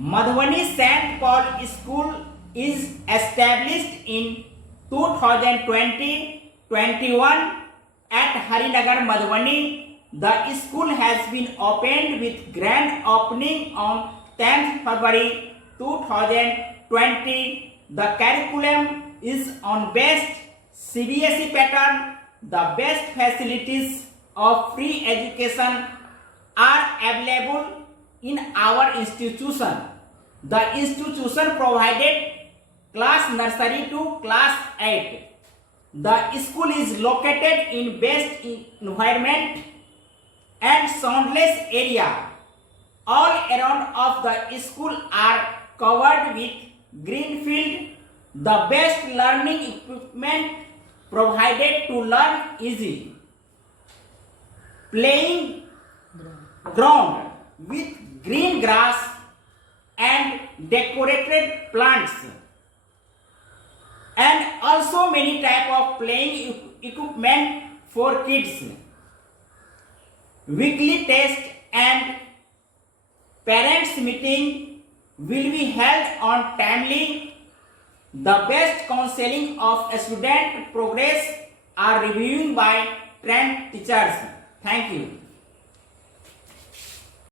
Madhubani St. Paul School is established in 2020-21 at Harinagar, Madhubani. The school has been opened with grand opening on 10th February 2020. The curriculum is on best CBSE pattern. The best facilities of free education are available in our institution. The institution provided class nursery to class 8. The school is located in best environment and soundless area. All around of the school are covered with green field. The best learning equipment provided to learn easy. Playing ground with green grass and decorated plants, and also many type of playing equipment for kids. Weekly test and parents meeting will be held on timely. The best counseling of student progress are reviewed by trained teachers. Thank you.